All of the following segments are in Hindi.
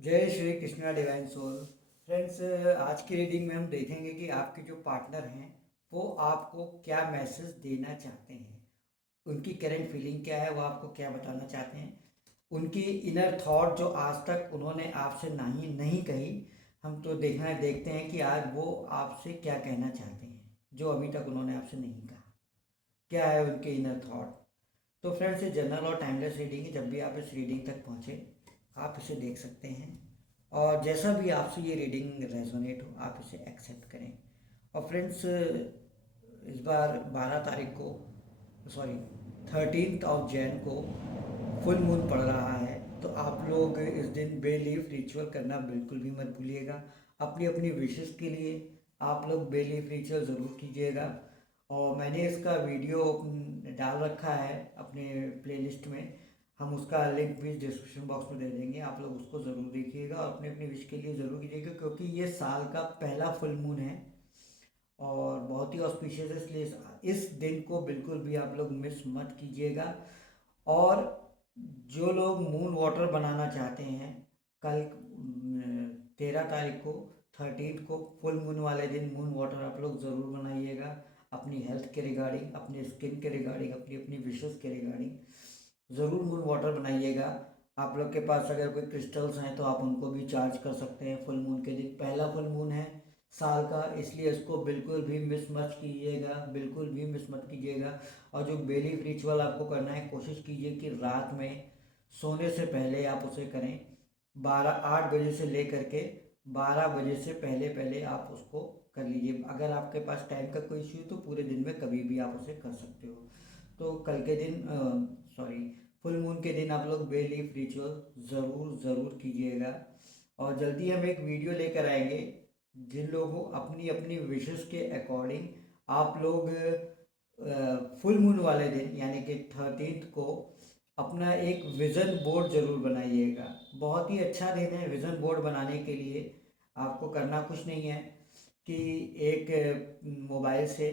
जय Shri Krishna divine soul. Friends, आज की रीडिंग में हम देखेंगे कि आपके जो पार्टनर हैं वो आपको क्या मैसेज देना चाहते हैं। उनकी करंट फीलिंग क्या है, वो आपको क्या बताना चाहते हैं। उनकी इनर थॉट जो आज तक उन्होंने आपसे नहीं नहीं कही, हम तो देखते हैं कि आज वो आपसे क्या कहना चाहते हैं जो अभी तक उन्होंने आपसे नहीं कहा। क्या है उनके इनर थॉट। तो फ्रेंड्स, ये जनरल और टाइमलेस रीडिंग है। जब भी आप इस रीडिंग तक पहुँचे आप इसे देख सकते हैं, और जैसा भी आपसे ये रीडिंग रेजोनेट हो आप इसे एक्सेप्ट करें। और फ्रेंड्स, इस बार 12 तारीख को, सॉरी 13 ऑफ जैन को फुल मून पड़ रहा है। तो आप लोग इस दिन बे लीफ रिचुअल करना बिल्कुल भी मत भूलिएगा। अपनी अपनी विशेष के लिए आप लोग बे लीफ रिचुअल ज़रूर कीजिएगा। और मैंने इसका वीडियो डाल रखा है अपने प्लेलिस्ट में। हम उसका लिंक भी डिस्क्रिप्शन बॉक्स में दे देंगे, आप लोग उसको ज़रूर देखिएगा और अपने अपने विश के लिए ज़रूर कीजिएगा, क्योंकि ये साल का पहला फुल मून है और बहुत ही ऑस्पिशियस है। इसलिए इस दिन को बिल्कुल भी आप लोग मिस मत कीजिएगा। और जो लोग मून वाटर बनाना चाहते हैं, कल 13 तारीख को, 13 को फुल मून वाले दिन मून वाटर आप लोग ज़रूर बनाइएगा। अपनी हेल्थ के रिगार्डिंग, अपने स्किन के रिगार्डिंग, अपनी अपनी विशेस के रिगार्डिंग ज़रूर मून वाटर बनाइएगा। आप लोग के पास अगर कोई क्रिस्टल्स हैं तो आप उनको भी चार्ज कर सकते हैं। फुल मून के दिन, पहला फुल मून है साल का, इसलिए इसको बिल्कुल भी मिस मत कीजिएगा, बिल्कुल भी मिस मत कीजिएगा। और जो बेलीफ रिचुअल आपको करना है, कोशिश कीजिए कि रात में सोने से पहले आप उसे करें। 8 बजे से लेकर के 12 बजे से पहले पहले आप उसको कर लीजिए। अगर आपके पास टाइम का कोई इश्यू तो पूरे दिन में कभी भी आप उसे कर सकते हो। तो कल के दिन, सॉरी, फुल मून के दिन आप लोग बे लीफ रिचुअल ज़रूर ज़रूर कीजिएगा। और जल्दी हम एक वीडियो लेकर आएंगे जिन लोगों अपनी अपनी विशेस के अकॉर्डिंग आप लोग फुल मून वाले दिन यानी कि 13 को अपना एक विज़न बोर्ड ज़रूर बनाइएगा। बहुत ही अच्छा दिन है विज़न बोर्ड बनाने के लिए। आपको करना कुछ नहीं है कि एक मोबाइल से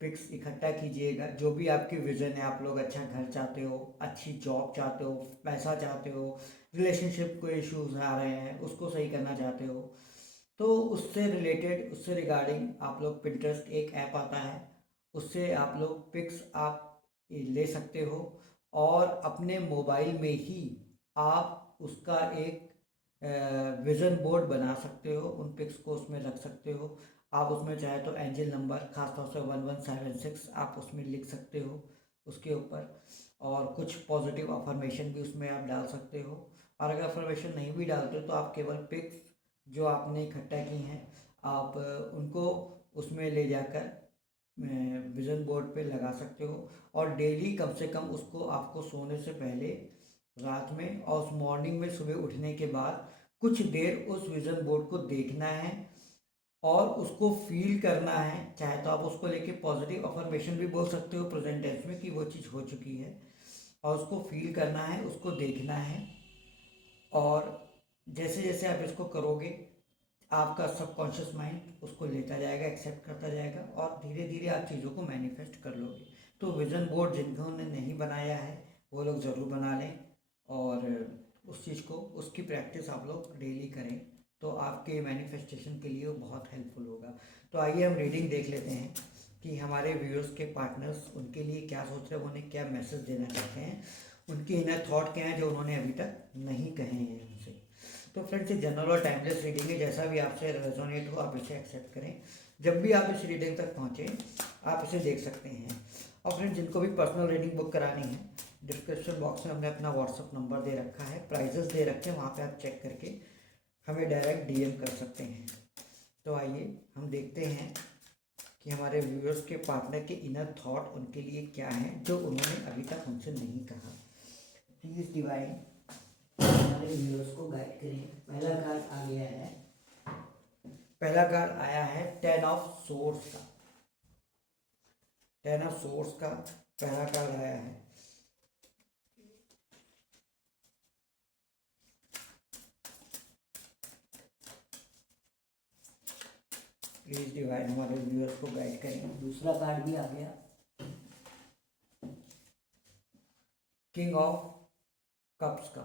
पिक्स इकट्ठा कीजिएगा। जो भी आपकी विज़न है, आप लोग अच्छा घर चाहते हो, अच्छी जॉब चाहते हो, पैसा चाहते हो, रिलेशनशिप को इश्यूज आ रहे हैं उसको सही करना चाहते हो, तो उससे रिलेटेड, उससे रिगार्डिंग आप लोग पिंटरेस्ट एक ऐप आता है, उससे आप लोग पिक्स आप ले सकते हो। और अपने मोबाइल में ही आप उसका एक विज़न बोर्ड बना सकते हो, उन पिक्स को उसमें रख सकते हो। आप उसमें चाहे तो एंजल नंबर, खासतौर से 1176 आप उसमें लिख सकते हो उसके ऊपर। और कुछ पॉजिटिव अफर्मेशन भी उसमें आप डाल सकते हो। और अगर अफर्मेशन नहीं भी डालते हो तो आप केवल पिक्स जो आपने इकट्ठा की हैं आप उनको उसमें ले जाकर विज़न बोर्ड पे लगा सकते हो। और डेली कम से कम उसको आपको सोने से पहले, रात में और उस मॉर्निंग में सुबह उठने के बाद कुछ देर उस विज़न बोर्ड को देखना है और उसको फील करना है। चाहे तो आप उसको लेके पॉजिटिव अफर्मेशन भी बोल सकते हो प्रेजेंट टेंस में कि वो चीज़ हो चुकी है, और उसको फील करना है, उसको देखना है। और जैसे जैसे आप इसको करोगे आपका सबकॉन्शियस माइंड उसको लेता जाएगा, एक्सेप्ट करता जाएगा, और धीरे धीरे आप चीज़ों को मैनिफेस्ट कर लोगे। तो विज़न बोर्ड जिन्होंने नहीं बनाया है वो लोग ज़रूर बना लें, और उस चीज़ को, उसकी प्रैक्टिस आप लोग डेली करें, तो आपके मैनिफेस्टेशन के लिए वो बहुत हेल्पफुल होगा। तो आइए हम रीडिंग देख लेते हैं कि हमारे व्यूअर्स के पार्टनर्स उनके लिए क्या सोच रहे हैं, उन्हें क्या मैसेज देना चाहते हैं, उनके इनर थॉट क्या हैं जो उन्होंने अभी तक नहीं कहे हैं हमसे। तो फ्रेंड्स, ये जनरल और टाइमलेस रीडिंग है। जैसा भी आपसे रेजोनेट हो आप इसे एक्सेप्ट करें। जब भी आप इस रीडिंग तक पहुँचें आप इसे देख सकते हैं। और फ्रेंड्स, जिनको भी पर्सनल रीडिंग बुक करानी है, डिस्क्रिप्शन बॉक्स में हमने अपना व्हाट्सअप नंबर दे रखा है, प्राइजेस दे रखे हैं, वहाँ पे आप चेक करके हमें डायरेक्ट डीएम कर सकते हैं। तो आइए हम देखते हैं कि हमारे व्यूअर्स के पार्टनर के इनर थॉट उनके लिए क्या है जो उन्होंने अभी तक हमसे नहीं कहा। प्लीज़ डिवाइन हमारे व्यूअर्स को गाइड करें। पहला कार्ड आ गया है, पहला कार्ड आया है 10 ऑफ सोर्स का। 10 ऑफ सोर्स का पहला कार्ड आया है। प्लीज डिवाइन हमारे व्यूअर्स को गाइड करें। दूसरा कार्ड भी आ गया, किंग ऑफ कप्स का।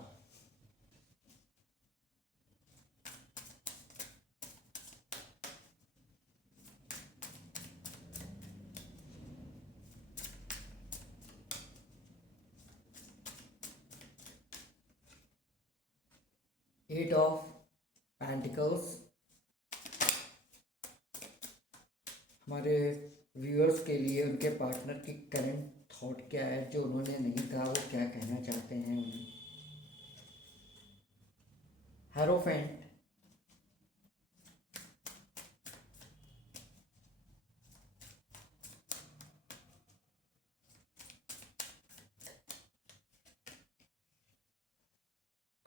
Eight of pentacles. हमारे व्यूअर्स के लिए उनके पार्टनर की करंट थॉट क्या है, जो उन्होंने नहीं कहा वो क्या कहना चाहते हैं उन्हें। Hierophant,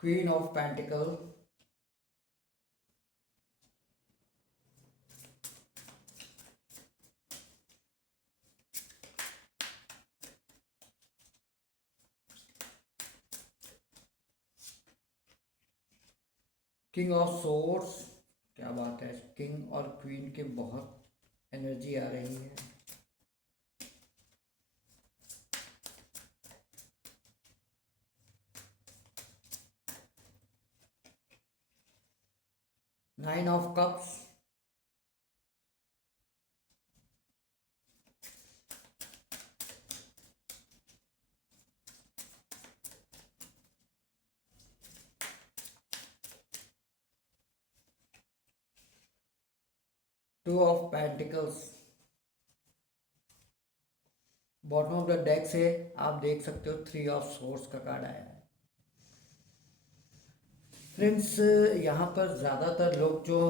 queen of pentacle, king of swords. क्या बात है, किंग और क्वीन के बहुत एनर्जी आ रही है। Nine of cups, two of pentacles. Bottom of the deck से आप देख सकते हो थ्री ऑफ सोर्ड्स का कार्ड आया है। फ्रेंड्स, यहाँ पर ज़्यादातर लोग जो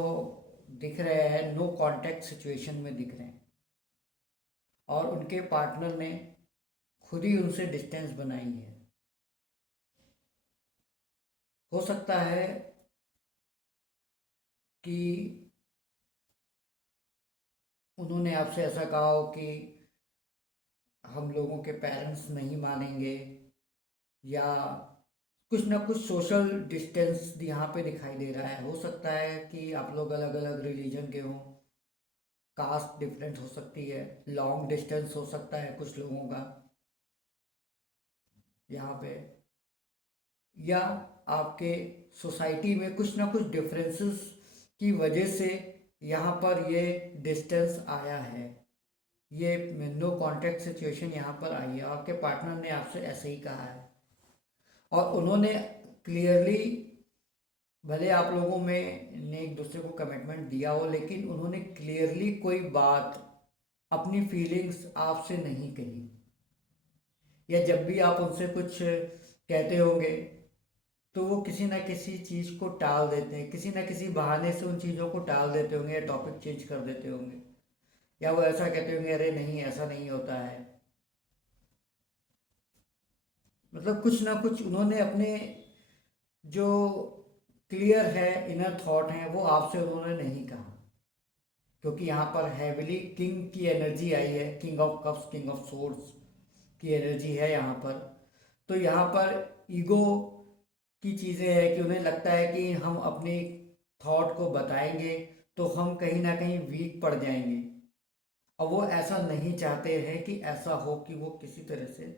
दिख रहे हैं नो कांटेक्ट सिचुएशन में दिख रहे हैं, और उनके पार्टनर ने खुद ही उनसे डिस्टेंस बनाई है। हो सकता है कि उन्होंने आपसे ऐसा कहा हो कि हम लोगों के पेरेंट्स नहीं मानेंगे, या कुछ ना कुछ सोशल डिस्टेंस यहाँ पे दिखाई दे रहा है। हो सकता है कि आप लोग अलग अलग रिलीजन के हों, कास्ट डिफरेंट हो सकती है, लॉन्ग डिस्टेंस हो सकता है कुछ लोगों का यहाँ पे, या आपके सोसाइटी में कुछ ना कुछ डिफरेंसेस की वजह से यहाँ पर ये डिस्टेंस आया है, ये नो कांटेक्ट सिचुएशन यहाँ पर आई है। आपके पार्टनर ने आपसे ऐसे ही कहा है, और उन्होंने क्लियरली, भले आप लोगों में ने एक दूसरे को कमिटमेंट दिया हो, लेकिन उन्होंने क्लियरली कोई बात, अपनी फीलिंग्स आपसे नहीं कही, या जब भी आप उनसे कुछ कहते होंगे तो वो किसी ना किसी चीज़ को टाल देते हैं, किसी ना किसी बहाने से उन चीज़ों को टाल देते होंगे, या टॉपिक चेंज कर देते होंगे, या वो ऐसा कहते होंगे अरे नहीं ऐसा नहीं होता है। मतलब कुछ ना कुछ उन्होंने अपने जो क्लियर है इनर थॉट हैं वो आपसे उन्होंने नहीं कहा, क्योंकि यहाँ पर हैविली किंग की एनर्जी आई है, king of cups, king of swords की एनर्जी है यहाँ पर। तो यहाँ पर ईगो की चीज़ें हैं कि उन्हें लगता है कि हम अपने थॉट को बताएंगे तो हम कहीं ना कहीं वीक पड़ जाएंगे, और वो ऐसा नहीं चाहते हैं कि ऐसा हो, कि वो किसी तरह से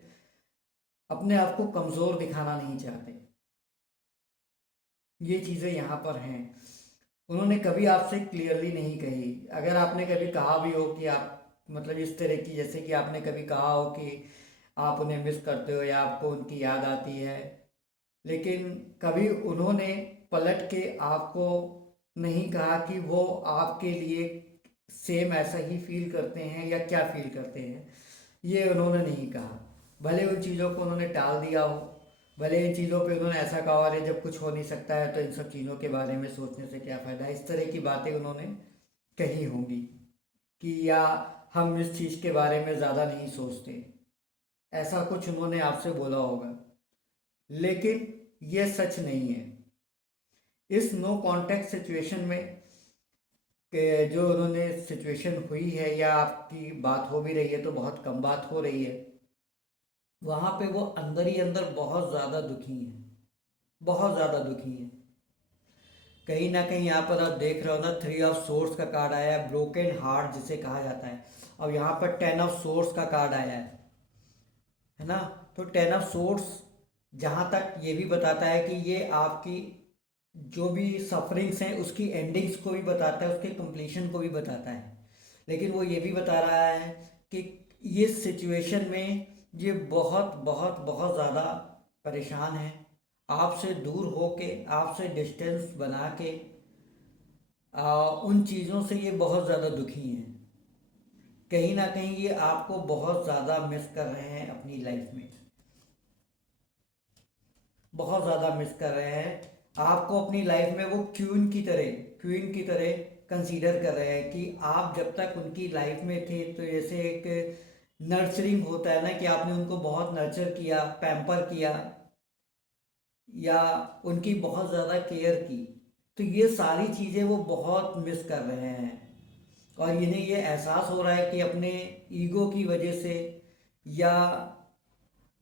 अपने आप को कमज़ोर दिखाना नहीं चाहते। ये चीज़ें यहाँ पर हैं, उन्होंने कभी आपसे क्लियरली नहीं कही। अगर आपने कभी कहा भी हो कि आप, मतलब इस तरह की, जैसे कि आपने कभी कहा हो कि आप उन्हें मिस करते हो या आपको उनकी याद आती है, लेकिन कभी उन्होंने पलट के आपको नहीं कहा कि वो आपके लिए सेम ऐसा ही फील करते हैं या क्या फील करते हैं, ये उन्होंने नहीं कहा। भले उन चीज़ों को उन्होंने टाल दिया हो, भले इन चीज़ों पे उन्होंने ऐसा कहा अरे जब कुछ हो नहीं सकता है तो इन सब चीज़ों के बारे में सोचने से क्या फ़ायदा है, इस तरह की बातें उन्होंने कही होंगी कि, या हम इस चीज़ के बारे में ज़्यादा नहीं सोचते, ऐसा कुछ उन्होंने आपसे बोला होगा। लेकिन ये सच नहीं है। इस नो कांटेक्ट सिचुएशन में जो उन्होंने सिचुएशन हुई है, या आपकी बात हो भी रही है तो बहुत कम बात हो रही है, वहाँ पे वो अंदर ही अंदर बहुत ज़्यादा दुखी हैं, बहुत ज़्यादा दुखी हैं। कहीं ना कहीं यहाँ पर आप देख रहे हो ना, थ्री ऑफ सोर्स का कार्ड आया है, ब्रोकन हार्ट जिसे कहा जाता है, और यहाँ पर टेन ऑफ सोर्स का कार्ड आया है ना। तो टेन ऑफ सोर्स जहाँ तक ये भी बताता है कि ये आपकी जो भी सफरिंग्स हैं उसकी एंडिंग्स को भी बताता है, उसके कंप्लीशन को भी बताता है, लेकिन वो ये भी बता रहा है कि ये सिचुएशन में ये बहुत बहुत बहुत ज़्यादा परेशान है, आपसे दूर होके, आपसे डिस्टेंस बना के उन चीज़ों से ये बहुत ज़्यादा दुखी हैं। कहीं ना कहीं ये आपको बहुत ज़्यादा मिस कर रहे हैं अपनी लाइफ में, बहुत ज़्यादा मिस कर रहे हैं आपको अपनी लाइफ में। वो क्वीन की तरह कंसीडर कर रहे हैं कि आप जब तक उनकी लाइफ में थे तो जैसे एक नर्चरिंग होता है ना, कि आपने उनको बहुत नर्चर किया, पैम्पर किया, या उनकी बहुत ज़्यादा केयर की। तो ये सारी चीज़ें वो बहुत मिस कर रहे हैं, और इन्हें ये एहसास हो रहा है कि अपने ईगो की वजह से, या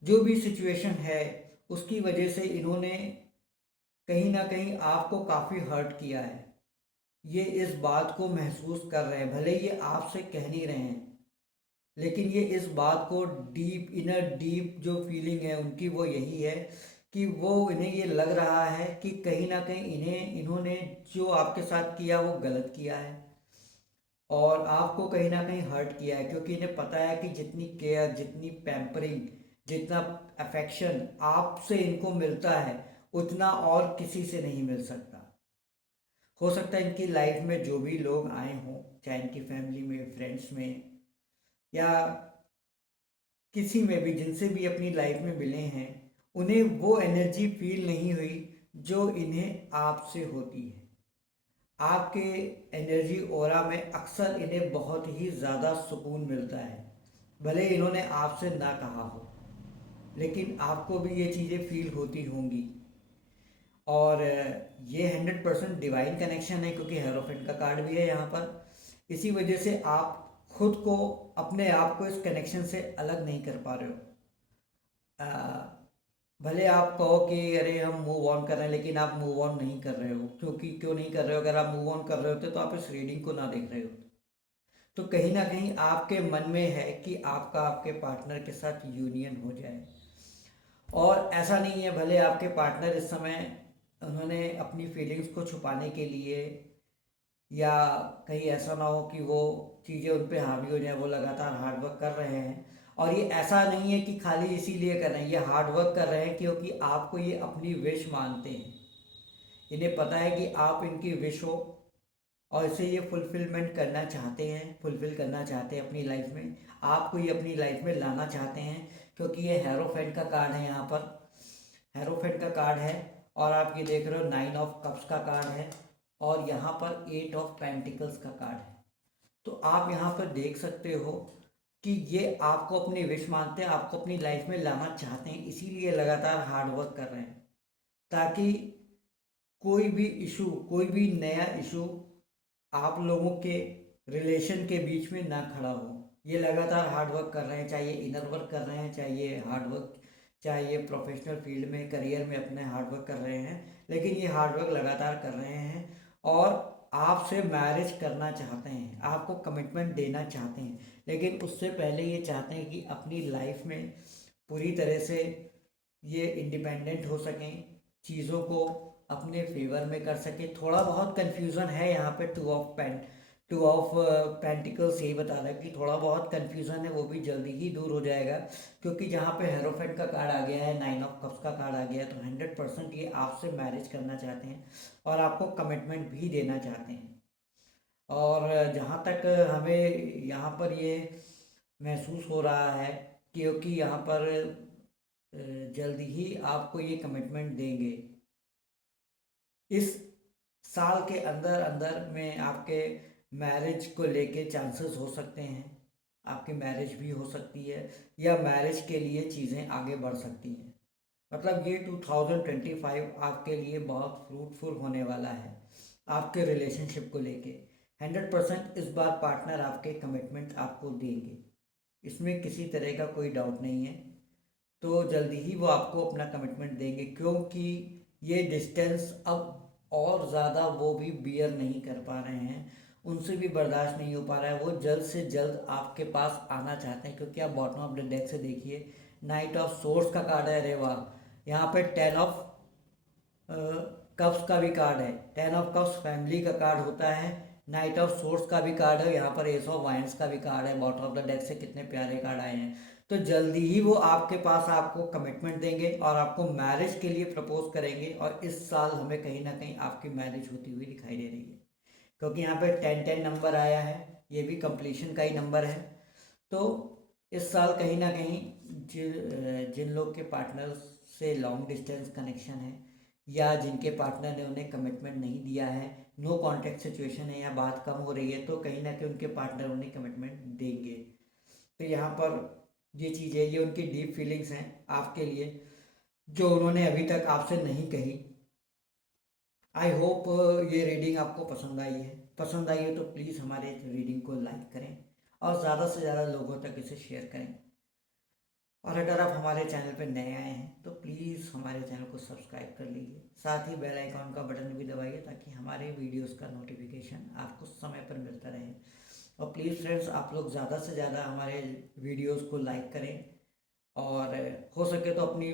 जो भी सिचुएशन है उसकी वजह से इन्होंने कहीं ना कहीं आपको काफ़ी हर्ट किया है। ये इस बात को महसूस कर रहे हैं, भले ये आपसे कह नहीं रहे हैं, लेकिन ये इस बात को डीप, इनर डीप जो फीलिंग है उनकी वो यही है कि वो इन्हें ये लग रहा है कि कहीं ना कहीं इन्होंने जो आपके साथ किया वो गलत किया है, और आपको कहीं ना कहीं हर्ट किया है, क्योंकि इन्हें पता है कि जितनी केयर, जितनी पैम्परिंग, जितना अफेक्शन आपसे इनको मिलता है उतना और किसी से नहीं मिल सकता। हो सकता है इनकी लाइफ में जो भी लोग आए हों, चाहे इनकी फैमिली में, फ्रेंड्स में, या किसी में भी, जिनसे भी अपनी लाइफ में मिले हैं, उन्हें वो एनर्जी फील नहीं हुई जो इन्हें आपसे होती है। आपके एनर्जी ऑरा में अक्सर इन्हें बहुत ही ज़्यादा सुकून मिलता है, भले इन्होंने आपसे ना कहा हो, लेकिन आपको भी ये चीज़ें फील होती होंगी। और ये 100% डिवाइन कनेक्शन है, क्योंकि हेरोफेंट का कार्ड भी है यहाँ पर। इसी वजह से आप खुद को, अपने आप को इस कनेक्शन से अलग नहीं कर पा रहे हो। भले आप कहो कि अरे हम मूव ऑन कर रहे हैं, लेकिन आप मूव ऑन नहीं कर रहे हो। क्योंकि क्यों नहीं कर रहे हो? अगर आप मूव ऑन कर रहे होते तो आप इस रीडिंग को ना देख रहे हो। तो कहीं ना कहीं आपके मन में है कि आपका आपके पार्टनर के साथ यूनियन हो जाए। और ऐसा नहीं है, भले आपके पार्टनर इस समय, उन्होंने अपनी फीलिंग्स को छुपाने के लिए, या कहीं ऐसा ना हो कि वो चीज़ें उन पे हावी हो जाए, वो लगातार हार्ड वर्क कर रहे हैं। और ये ऐसा नहीं है कि खाली इसीलिए कर रहे हैं, ये हार्ड वर्क कर रहे हैं क्योंकि आपको ये अपनी विश मानते हैं। इन्हें पता है कि आप इनकी विश हो, और इसे ये फुलफिलमेंट करना चाहते हैं, फुलफिल करना चाहते हैं अपनी लाइफ में, आपको ये अपनी लाइफ में लाना चाहते हैं। क्योंकि ये हेरोफेंट का कार्ड है, यहाँ पर हेरोफेंट का कार्ड है, और आप ये देख रहे हो 9 ऑफ कप्स का कार्ड है, और यहाँ पर 8 ऑफ पेंटिकल्स का कार्ड है। तो आप यहाँ पर देख सकते हो कि ये आपको अपनी विश मानते हैं, आपको अपनी लाइफ में लाना चाहते हैं, इसीलिए लगातार हार्ड वर्क कर रहे हैं, ताकि कोई भी इशू, कोई भी नया इशू आप लोगों के रिलेशन के बीच में ना खड़ा हो। ये लगातार हार्ड वर्क कर रहे हैं, चाहे ये इनर वर्क कर रहे हैं, चाहे ये हार्ड वर्क, चाहे ये प्रोफेशनल फील्ड में, करियर में अपने हार्ड वर्क कर रहे हैं, लेकिन ये हार्ड वर्क लगातार कर रहे हैं। और आपसे मैरिज करना चाहते हैं, आपको कमिटमेंट देना चाहते हैं, लेकिन उससे पहले ये चाहते हैं कि अपनी लाइफ में पूरी तरह से ये इंडिपेंडेंट हो सकें, चीज़ों को अपने फेवर में कर सके। थोड़ा बहुत कन्फ्यूज़न है यहाँ पे। 2 ऑफ पेंटिकल्स यही बता रहा है कि थोड़ा बहुत कन्फ्यूज़न है, वो भी जल्दी ही दूर हो जाएगा। क्योंकि जहाँ पे हेरोफेंट का कार्ड आ गया है, 9 ऑफ कप्स का कार्ड आ गया है, तो 100% ये आपसे मैरिज करना चाहते हैं, और आपको कमिटमेंट भी देना चाहते हैं। और जहाँ तक हमें यहाँ पर ये महसूस हो रहा है, क्योंकि यहाँ पर जल्दी ही आपको ये कमिटमेंट देंगे। इस साल के अंदर अंदर में आपके मैरिज को लेके चांसेस हो सकते हैं, आपकी मैरिज भी हो सकती है, या मैरिज के लिए चीज़ें आगे बढ़ सकती हैं। मतलब ये 2025 आपके लिए बहुत फ्रूटफुल होने वाला है आपके रिलेशनशिप को लेके। 100% इस बार पार्टनर आपके कमिटमेंट आपको देंगे, इसमें किसी तरह का कोई डाउट नहीं है। तो जल्दी ही वो आपको अपना कमिटमेंट देंगे, क्योंकि ये डिस्टेंस अब और ज़्यादा वो भी बियर नहीं कर पा रहे हैं, उनसे भी बर्दाश्त नहीं हो पा रहा है। वो जल्द से जल्द आपके पास आना चाहते हैं, क्योंकि आप बॉटम ऑफ द डेक से देखिए, नाइट ऑफ सोर्स का कार्ड है, अरे वाह। यहाँ पे 10 ऑफ कप्स का भी कार्ड है। 10 ऑफ कप्स फैमिली का कार्ड होता है, नाइट ऑफ सोर्स का भी कार्ड है, यहाँ पर एस ऑफ वाइंस का भी कार्ड है। बॉटम ऑफ द डेक से कितने प्यारे कार्ड आए हैं। तो जल्दी ही वो आपके पास आपको कमिटमेंट देंगे और आपको मैरिज के लिए प्रपोज करेंगे, और इस साल हमें कहीं ना कहीं आपकी मैरिज होती हुई दिखाई दे रही है, क्योंकि यहाँ पे 10-10 नंबर आया है, ये भी कंप्लीशन का ही नंबर है। तो इस साल कहीं ना कहीं जिन जिन लोग के पार्टनर से लॉन्ग डिस्टेंस कनेक्शन है, या जिनके पार्टनर ने उन्हें कमिटमेंट नहीं दिया है, नो कॉन्टैक्ट सिचुएशन है या बात कम हो रही है, तो कहीं ना कहीं उनके पार्टनर उन्हें कमिटमेंट देंगे। तो यहाँ पर ये चीज़ है, ये उनकी डीप फीलिंग्स हैं आपके लिए, जो उन्होंने अभी तक आपसे नहीं कही। आई होप ये रीडिंग आपको पसंद आई है। पसंद आई है तो प्लीज़ हमारे रीडिंग को लाइक करें और ज़्यादा से ज़्यादा लोगों तक इसे शेयर करें। और अगर आप हमारे चैनल पर नए आए हैं तो प्लीज़ हमारे चैनल को सब्सक्राइब कर लीजिए, साथ ही बेल आइकॉन का बटन भी दबाइए ताकि हमारे वीडियोस का नोटिफिकेशन आपको समय पर मिलता रहे। और प्लीज़ फ्रेंड्स, आप लोग ज़्यादा से ज़्यादा हमारे वीडियोस को लाइक करें, और हो सके तो अपनी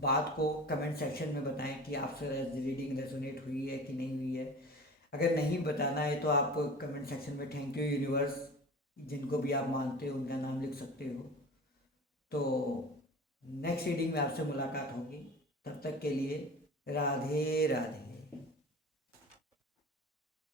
बात को कमेंट सेक्शन में बताएं कि आपसे रीडिंग रेजोनेट हुई है कि नहीं हुई है। अगर नहीं बताना है तो आप कमेंट सेक्शन में थैंक यू यूनिवर्स, जिनको भी आप मानते हो उनका नाम लिख सकते हो। तो नेक्स्ट रीडिंग में आपसे मुलाकात होगी, तब तक के लिए राधे राधे।